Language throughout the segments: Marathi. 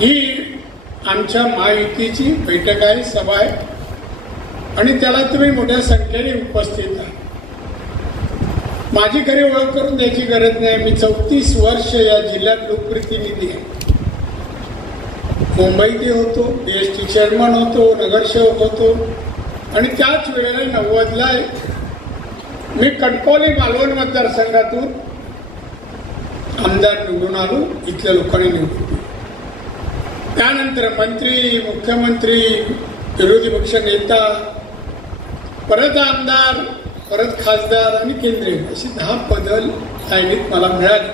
ही आमच्या महायुतीची बैठक आहे, सभा आहे आणि त्याला तुम्ही मोठ्या संख्येने उपस्थित आहात. माझी खरी ओळख करून द्यायची गरज नाही. मी 34 वर्ष या जिल्ह्यात लोकप्रतिनिधी आहे. मुंबईत होतो, DST चेअरमन होतो, नगरसेवक होतो आणि त्याच वेळेला 90ला मी कणकवली मालवण मतदारसंघातून आमदार निवडून आलो. इथल्या लोकांनी निवडून दिले. त्यानंतर मंत्री, मुख्यमंत्री, विरोधी पक्ष नेता, परत आमदार, परत खासदार आणि केंद्रीय अशी 10 पदं लाईनीत मला मिळाली.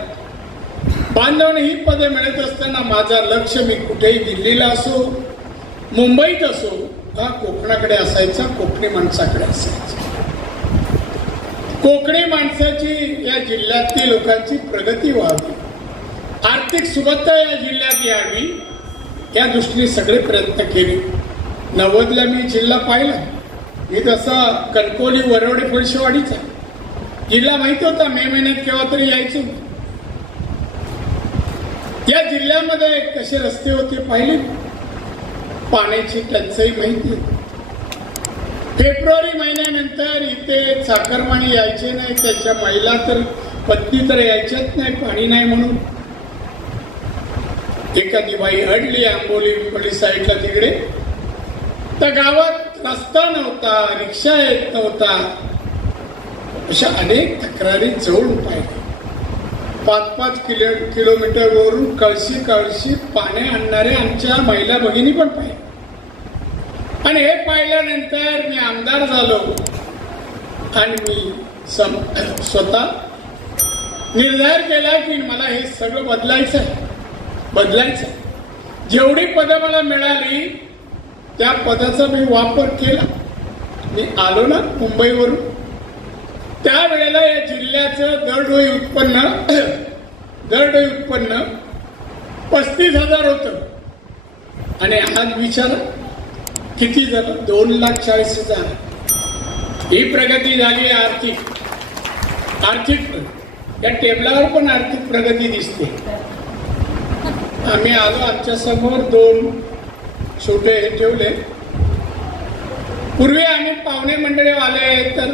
बांधवांना ही पदं मिळत असताना माझा लक्ष मी कुठेही दिल्लीला असो, मुंबईत असो, हा कोकणाकडे असायचा, कोकणी माणसाकडे असायचा. कोकणी माणसाची या जिल्ह्यातील लोकांची प्रगती व्हावी, आर्थिक सुबत्ता या जिल्ह्यात यावी या दृष्टीने सगळे प्रयत्न केले. 90ला मी जिल्हा पाहिला. मी तसा कणकवली, वरवडे, फळशेवाडीचा जिल्हा माहिती होता. मे महिन्यात केव्हा तरी यायचो. या जिल्ह्यामध्ये कसे रस्ते होते पाहिले, पाण्याची टंचाई माहिती. फेब्रुवारी महिन्यानंतर इथे चाकरमानी यायचे नाही, त्याच्या महिला तर पत्नी तर यायच्याच नाही, पाणी नाही म्हणून. एखादी बाई अडली आंबोली साईडला तिकडे, तर गावात रस्ता नव्हता, रिक्षा येत नव्हता. अशा अनेक तक्रारी जवळून पाहिल्या. 5-5 किलोमीटरवरून कळशी पाणी आणणारे आमच्या महिला भगिनी पण पाहिल्या. आणि हे पाहिल्यानंतर मी आमदार झालो आणि मी स्वतः निर्धार केला की मला हे सगळं बदलायचं आहे. जेवढी पदं मला मिळाली त्या पदाचा मी वापर केला. मी आलो ना मुंबईवरून, त्यावेळेला या जिल्ह्याचं दरडोई उत्पन्न 35,000 होतं आणि आज विचारा किती झालं, 2,40,000. ही प्रगती झाली. आर्थिक या टेबलावर पण आर्थिक प्रगती दिसते. आम्ही आलो, आमच्या समोर 2 छोटे हे ठेवले. पूर्वी आम्ही पाहुणे मंडळी आले तर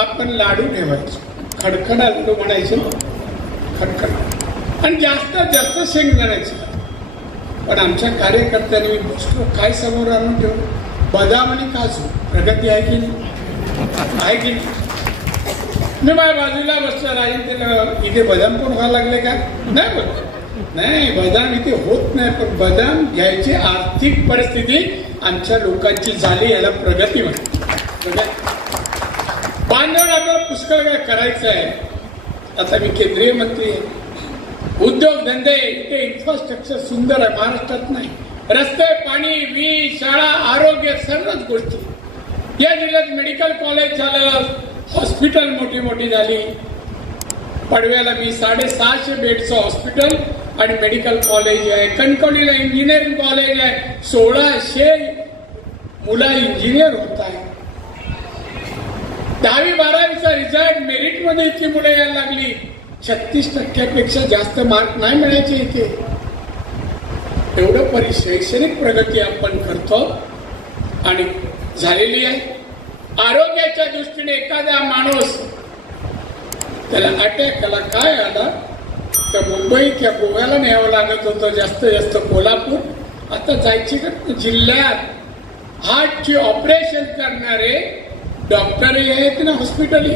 आपण लाडू ठेवायचो, खडखडा लाडू म्हणायचे, खडखडा, आणि जास्तीत जास्त शेंगदाण्याचे. पण आमच्या कार्यकर्त्यांनी काय समोर आणून ठेवलं, बदाम आणि काजू. प्रगती आहे की नाही? मी माझ्या बाजूला बसला राहील, इथे बदाम पण व्हायला लागले का? नाही, बदाम इथे होत नाही. पण बदाम घ्यायची आर्थिक परिस्थिती आमच्या लोकांची झाली, याला प्रगती म्हणतात. बांधवून आपल्याला पुष्कळ काय करायचं आहे. आता मी केंद्रीय मंत्री आहे. उद्योग धंदे, इथे इन्फ्रास्ट्रक्चर सुंदर आहे, महाराष्ट्रात नाही. रस्ते, पाणी, वीज, शाळा, आरोग्य, सर्वच गोष्टी. या जिल्ह्यात मेडिकल कॉलेज झालं, हॉस्पिटल मोठी झाली. पडव्याला मी 650 बेडचं हॉस्पिटल आणि मेडिकल कॉलेज आहे. कणकवलीला इंजिनिअरिंग कॉलेज आहे. 1600 मुलं इंजिनियर होत आहे. 10वी-12वीचा रिझल्ट मेरिटमध्ये इतकी मुलं यायला लागली. 36% जास्त मार्क नाही मिळायचे इथे. एवढं शैक्षणिक प्रगती आपण करतो आणि झालेली आहे. आरोग्याच्या दृष्टीने एखादा माणूस त्याला अटॅक आला, काय आला, तर मुंबई किंवा गोव्याला न्यावं लागत होतं, जास्त कोल्हापूर. आता जायची का जिल्ह्यात हार्टची ऑपरेशन करणारे डॉक्टरही आहेत ना, हॉस्पिटलही.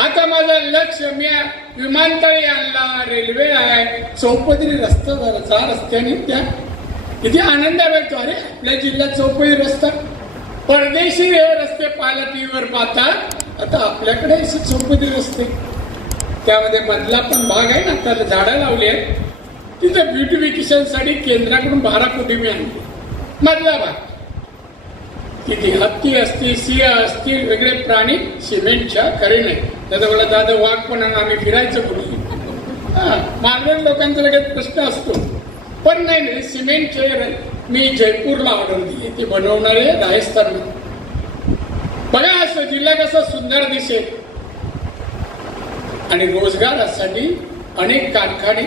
आता माझं लक्ष, मी विमानतळी आणला, रेल्वे आहे, चौपदरी रस्ता झाला. 4 रस्त्याने त्या किती आनंद मिळतो. अरे आपल्या जिल्ह्यात चौपदरी रस्ता. परदेशी हे रस्ते पाहायला टीव्हीवर पाहतात, आता आपल्याकडे चौपदरी रस्ते. त्यामध्ये मधला पण भाग आहे ना, त्याला झाडं लावली आहे. तिथं ब्युटिफिकेशनसाठी केंद्राकडून 12 कोटी मी आणले. मधला भाग तिथे हत्ती असतील, सिंह असतील, वेगळे प्राणी सिमेंटच्या खरे नाही. त्याचा दादा वाघ पण आम्ही फिरायचं कुठे. मालवण लोकांचा लगेच प्रश्न असतो. पण नाही, सिमेंटचे मी जयपूरला ऑर्डर दिली, ते बनवणारे राजस्थान. बघा असं जिल्हा कसा सुंदर दिसेल. आणि रोजगारासाठी अनेक कारखाने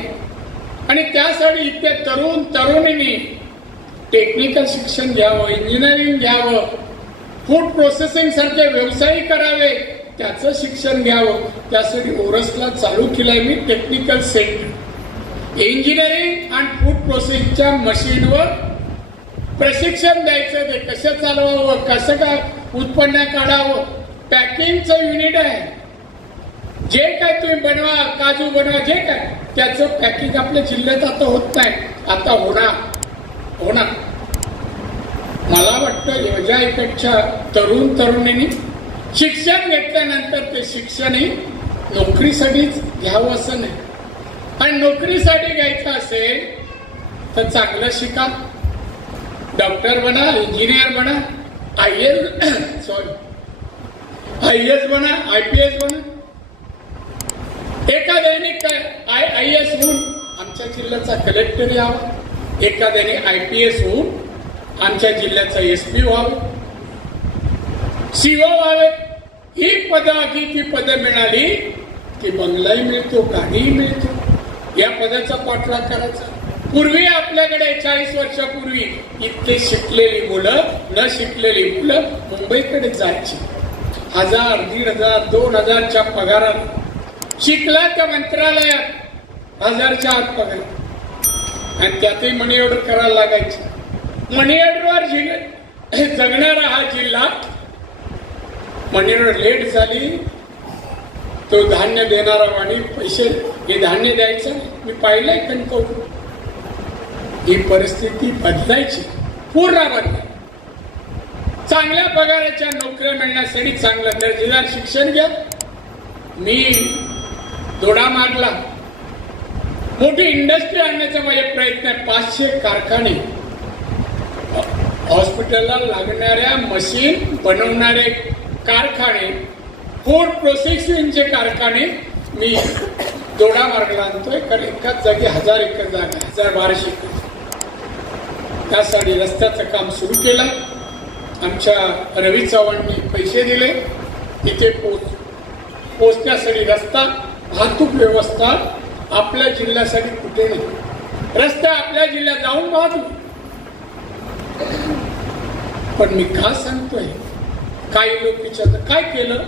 आणि त्यासाठी इथे तरुण तरुणींनी टेक्निकल शिक्षण घ्यावं, इंजिनिअरिंग घ्यावं, फूड प्रोसेसिंग सारखे व्यवसाय करावे, त्याचं शिक्षण घ्यावं. त्यासाठी ओरसला चालू केलंय मी टेक्निकल सेंटर. इंजिनिअरिंग आणि फूड प्रोसेसिंगच्या मशीनवर प्रशिक्षण द्यायचं, ते कसं चालवावं, कसं काय उत्पन्न काढावं. पॅकिंगचं युनिट आहे. जे काय तुम्ही बनवा, काजू बनवा, जे काय त्याचं पॅकिंग आपल्या जिल्ह्यात आता होत नाही, आता होणार. मला वाटतं योजना इकडच्या तरुण तरुणींनी शिक्षण घेतल्यानंतर ते शिक्षणही नोकरीसाठीच घ्यावं असं नाही. आणि नोकरीसाठी घ्यायचं असेल तर चांगलं शिका, डॉक्टर बना, इंजिनियर बना, IAS बना, IPS बना. एखाद्याने IAS होऊन आमच्या जिल्ह्याचा कलेक्टर यावा, एखाद्याने IPS होऊन आमच्या जिल्ह्याचा SP व्हावं, CO व्हावे. ही पदं मिळाली की बंगलाही मिळतो, गाडीही मिळतो. या पदाचा पाठलाग करायचा. पूर्वी आपल्याकडे 40 वर्षापूर्वी इतके शिकलेली मुलं, न शिकलेली मुलं मुंबईकडे जायची. 1000, 1500, 2000च्या पगारात. शिकला त्या मंत्रालयात 1000च्या आत पगार, आणि त्यातही मनी ऑर्डर करायला लागायची. मनी ऑर्डरवर जगणारा हा जिल्हा मनी ऑर्डर लेट झाली, तो धान्य देणारा वाणी पैसे हे धान्य द्यायचं. मी पाहिलंय कणकवली. ही परिस्थिती बदलायची, पूर्ण बदलायची. चांगल्या पगाराच्या नोकऱ्या मिळण्यासाठी चांगलं दर्जेदार शिक्षण घ्या. मी दोडामार्गला मोठी इंडस्ट्री आणण्याचा माझे प्रयत्न आहे. 500 कारखाने, हॉस्पिटलला लागणाऱ्या मशीन बनवणारे कारखाने, फूड प्रोसेसिंगचे कारखाने मी दोडामार्गला आणतोय. कारण एकाच जागी 1000 एकर जागा, 1200 एकर. त्यासाठी रस्त्याचं काम सुरू केलं. आमच्या रवी चव्हाणांनी पैसे दिले. तिथे पोचण्यासाठी रस्ता, वाहतूक व्यवस्था आपल्या जिल्ह्यासाठी कुठे नाही. रस्ता आपल्या जिल्ह्यात जाऊन वाहतूक. पण मी का सांगतोय, काही लोक विचारतात काय केलं.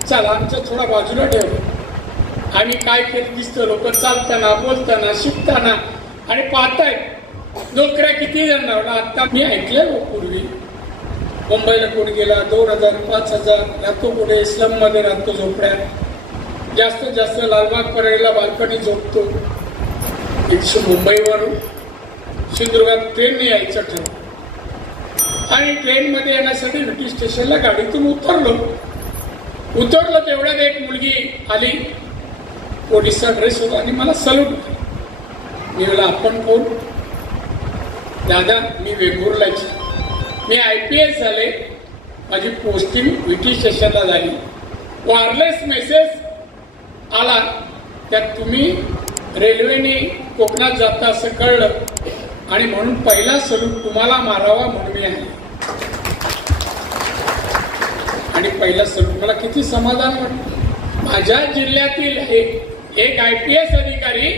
चला आमचं थोडा बाजूला ठेव. आम्ही काय केलं दिसतं. लोक चालताना, बोलताना, शिकताना आणि पाहतायत नोकऱ्या किती जणांना. आता मी ऐकलंय पूर्वी मुंबईला कोण गेला 2000, 5000 राहतो, कुठे स्लम मध्ये राहतो, झोपड्यात. जास्तीत जास्त लालबाग परेडला बाल्कनी झोपतो. मुंबईवरून सिंधुदुर्गात ट्रेनने यायचं ठरवलं, आणि ट्रेनमध्ये येण्यासाठी ब्रिटिश स्टेशनला गाडीतून उतरलो. तेवढ्यात एक मुलगी आली, पोलिसचा ड्रेस होता, आणि मला सल्यूट केला. मी म्हणलं आपण कोण. दादा मी वेंगुर्लाची, मी IPS झाले. माझी पोस्टिंग ब्रिटिश स्टेशनला झाली. वायरलेस मेसेज आला त्यात तुम्ही रेल्वेने कोकणात जाता असं कळलं, आणि म्हणून पहिला सलूट तुम्हाला मारावा म्हणून मी आहे. आणि पहिला सलूट मला किती समाधान वाटलं. माझ्या जिल्ह्यातील एक IPS अधिकारी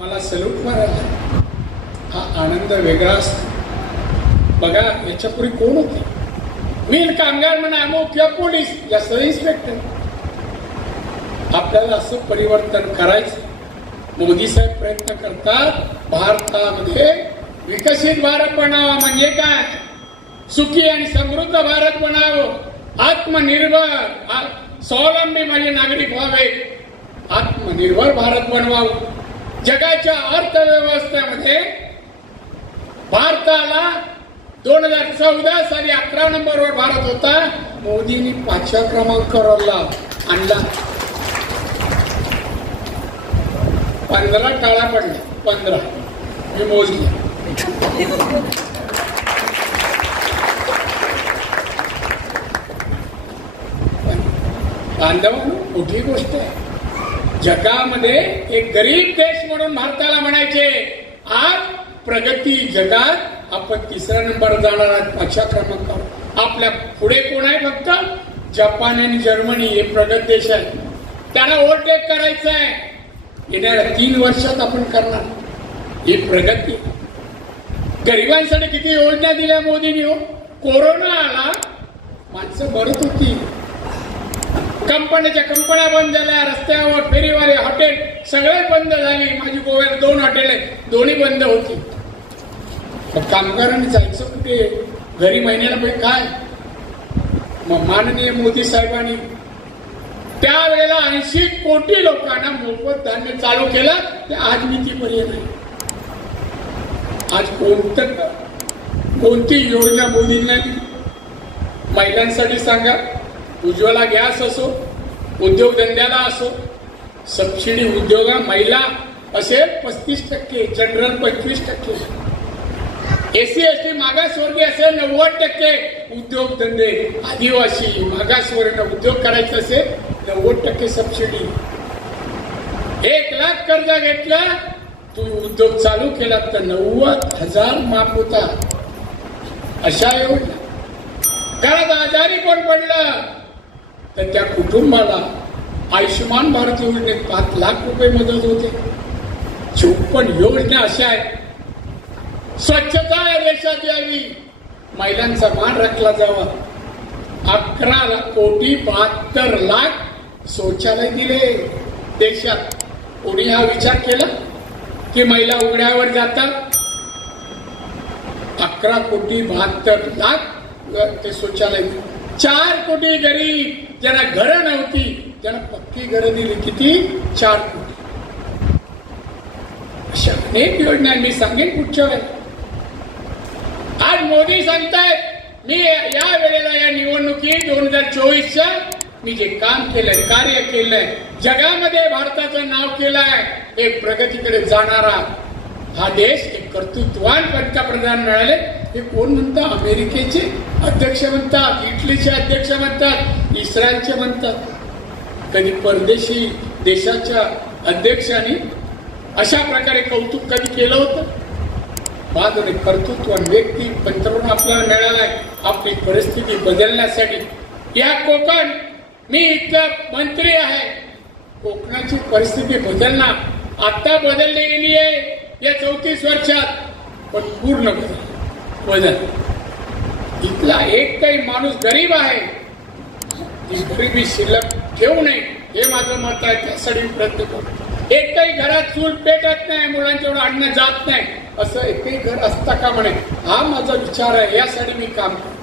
मला सलूट मारायला, हा आनंद वेगळा असतो. बघा याच्यापूर्वी कोण होते. मिल कामगार म्हणा, अमुक किंवा पोलीस या सब इन्स्पेक्टर. आपल्याला असं परिवर्तन करायचं. मोदी साहेब प्रयत्न करतात भारतामध्ये विकसित भारत बनावा. म्हणजे काय, सुखी आणि समृद्ध भारत बनावं, आत्मनिर्भर स्वावलंबी माझे नागरिक व्हावे, आत्मनिर्भर भारत बनवावं. जगाच्या अर्थव्यवस्थेमध्ये भारताला 2014 साली 11 नंबरवर भारत होता. मोदींनी 5व्या क्रमांकावर आणला. 15 टाळा पडले, 15 मी मोजले. बांधवांनो मोठी गोष्ट आहे. जगामध्ये एक गरीब देश म्हणून भारताला म्हणायचे. आज प्रगती जगात आपण 3रा नंबर जाणार आहात, 5व्या क्रमांकावर. आपल्या पुढे कोण आहे फक्त जपान आणि जर्मनी. हे प्रगत देश आहेत, त्यांना ओव्हरटेक करायचं आहे. येणाऱ्या 3 वर्षात आपण करणार ही प्रगती. गरिबांसाठी किती योजना दिल्या मोदींनी हो. कोरोना आला, माणसं मरत होती, कंपन्या बंद झाल्या, रस्त्यावर फेरीवाले, हॉटेल सगळे बंद झाली. माझी गोव्यात 2 हॉटेल आहेत, दोन्ही बंद होती. मग कामगारांनी जायचं कुठे? घरी महिन्याला पैसे काय? मग माननीय मोदी साहेबांनी त्यावेळेला 80 कोटी लोकांना मोफत धान्य चालू केलं. ते आज मितीपर्यंत आहे. आज कोणती योजना मोदींनी महिलांसाठी सांगा. उज्ज्वला गॅस असो, उद्योगधंद्याला असो, सबसिडी उद्योगा महिला असेल 35%, जनरल 25%, एसी एसटी मागासवर्गीय असेल 90%, उद्योगधंदे आदिवासी मागासवर्गीय उद्योग करायचे असेल 90% सबसिडी. 1 लाख कर्ज घेतला, तुम्ही उद्योग चालू केला तर 90,000 माफ होता. अशा योजना. घरात आजारी कोण पडलं तर त्या कुटुंबाला आयुष्यमान भारत योजनेत 5 लाख रुपये मदत होते. 54 योजना अशा आहेत. स्वच्छता या देशात यावी, महिलांचा मान राखला जावा. 11,72,00,000 शौचालय दिले देशात. कोणी हा विचार केला की महिला उघड्यावर जातात? 11,72,00,000 ते शौचालय. 4 कोटी गरीब ज्यांना घरं नव्हती त्यांना पक्की घरं दिली. किती? 4 कोटी. अशा अनेक योजना मी सांगेन पुढच्या वेळेला. आज मोदी सांगतायत मी या वेळेला या निवडणुकीत 2024च्या मी जे काम केलंय, कार्य केलंय, जगामध्ये भारताचं नाव केलंय, हे प्रगतीकडे जाणारा हा देश एक कर्तृत्ववान पंतप्रधान मिळाले. हे कोण म्हणतात? अमेरिकेचे अध्यक्ष म्हणतात, इटलीचे अध्यक्ष म्हणतात, इस्रायलचे म्हणतात. कधी परदेशी देशाच्या अध्यक्षांनी अशा प्रकारे कौतुक कधी केलं होतं? बाजूने कर्तृत्ववान व्यक्ती पंतप्रधान आपल्याला मिळालाय आपली परिस्थिती बदलण्यासाठी. या कोकण, मी इथला मंत्री आहे, कोकणाची परिस्थिती बदलणार. आता बदलली गेली आहे या 34 वर्षात, पण पूर्ण बदल. इथला एक काही माणूस गरीब आहे, ती गरिबी शिल्लक ठेवू नये हे माझं मत आहे. त्यासाठी प्रयत्न करतो. एक काही घरात चूल पेटत नाही, मुलांच्यावर अन्न जात नाही, असं एकही घर असता का म्हणे, हा माझा विचार आहे. यासाठी मी काम करतो.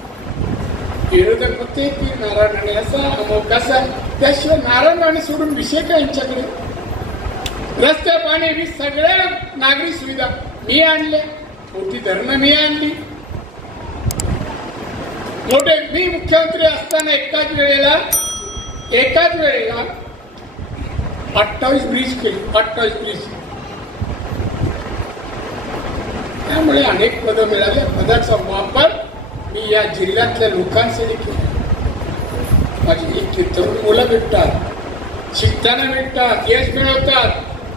विरोधक होते की नारायण राणे असा अमोक असा, त्याशिवाय नारायण राणे सोडून विषय काय यांच्याकडे? रस्ते, पाणी, मी सगळ्या नागरिक सुविधा मी आणल्या. मोठी धरणं मी आणली. मोठे मी मुख्यमंत्री असताना एकाच वेळेला 28 ब्रिज केले. 28 ब्रिज. त्यामुळे अनेक पदं मिळाले. पदाचा वापर मी या जिल्ह्यातल्या लोकांसाठी केला. माझी इतकी तरुण मुलं भेटतात, शिकताना भेटतात, यश मिळवतात,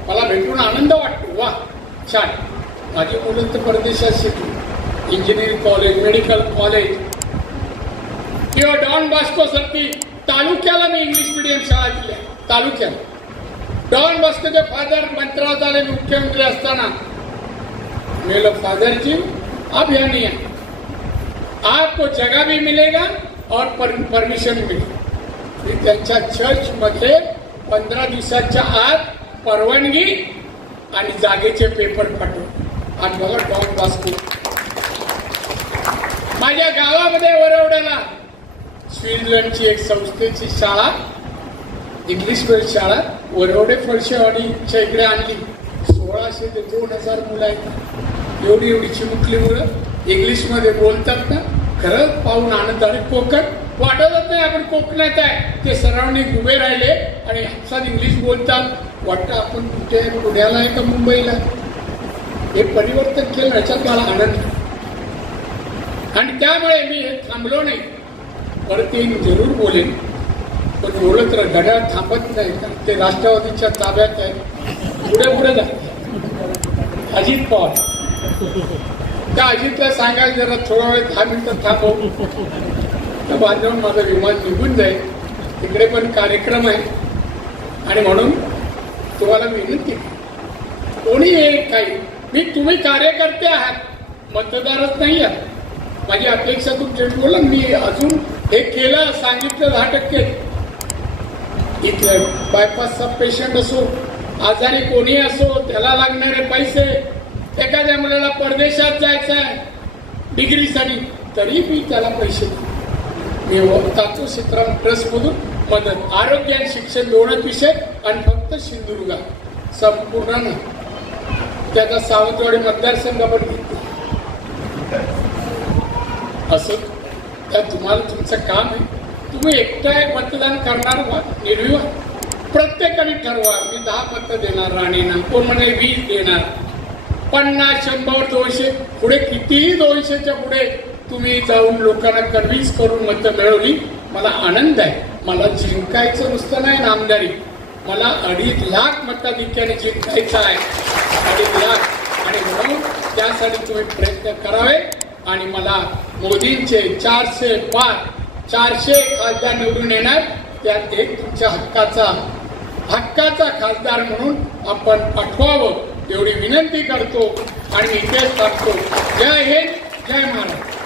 मला भेटून आनंद वाटतो. वा छान. माझी मुलं तर परदेशात शिकली, इंजिनिअरिंग कॉलेज, मेडिकल कॉलेज किंवा डॉन बॉस्को सारखी तालुक्याला मी इंग्लिश मीडियम शाळा दिल्या. तालुक्याला डॉन बॉस्कोचे फादर मंत्रालयात झाले मुख्यमंत्री असताना. मेरे फादर जी अब यहाँ नहीं है, आपको जगह भी मिलेगा और परमिशन मिळेल. त्यांच्या चर्च मध्ये 15 दिवसाच्या आत परवानगी आणि जागेचे पेपर पाठवले. आणि बघा डॉन बॉस्को. माझ्या गावामध्ये वरवड्याला स्वित्झर्लंडची एक संस्थेची शाळा, इंग्लिश मीडियम शाळा वरवडे फळशेवाडीच्या इकडे आणली. 1600 ते 2000 मुलं आहेत. एवढी चिमुकली मुलं इंग्लिश मध्ये बोलतात ना, खरंच पाहून आनंद. आणि कोकण वाटतच नाही आपण कोकणात आहे. ते सराउंडिंग उभे राहिले आणि हातात इंग्लिश बोलतात. वाटतं आपण कुठे आहे, पुण्याला आहे का मुंबईला. हे परिवर्तन केलं, याच्यात मला आनंद. आणि त्यामुळे मी हे थांबलो नाही, परत येईन, जरूर बोलेन. पण बोलत तर घड्याळ थांबत नाही, कारण ते राष्ट्रवादीच्या ताब्यात आहे. पुढे जात. अजित पवार, त्या अजितला सांगायला जरा थोडा वेळ 10 मिनिटं थांबव, तर बांधून माझं विमान निघून जाईल. तिकडे पण कार्यक्रम आहे. आणि म्हणून तुम्हाला विनंती आहे. कोणी काही तुम्ही कार्यकर्ते आहात, मतदारच नाही आहात. माझी अपेक्षा तुमच्याकडे बोला, मी अजून हे केलं सांगितलं 10%. इथलं बायपासचा पेशंट असो, आजारी कोणी असो, त्याला लागणारे पैसे, एखाद्या मुलाला परदेशात जायचं आहे डिग्रीसाठी, तरी मी त्याला पैसे मी तातो सीताराम ट्रस्ट मधून मदत. आरोग्य आणि शिक्षण दोनच विषय, आणि फक्त सिंधुदुर्ग संपूर्ण ना त्याचा सावंतवाडी मतदारसंघ पण घेतला. असं त्या तुम्हाला तुमचं काम आहे. तुम्ही एकटा एक मतदान करणार व्हा, निर्विवाद. प्रत्येकाने ठरवा, मी 10 मतं देणार राणेंना, कोण म्हणे 20 देणार, 50, 100, 200, पुढे कितीही 200च्या पुढे तुम्ही जाऊन लोकांना कन्व्हिन्स करून मतं मिळवली. मला आनंद आहे. मला जिंकायचं नुसतं नाही आमदारी, मला 2.5 लाख मताधिक्याने जिंकायचं आहे. 2.5 लाख. आणि म्हणून त्यासाठी तुम्ही प्रयत्न करावे. आणि मला मोदींचे 400 पार 400 खासदार निवडून येणार, त्यात एक तुमच्या हक्काचा खासदार म्हणून आपण पाठवावं एवढी विनंती करतो आणि इथेच टाकतो. जय हिंद, जय महाराष्ट्र.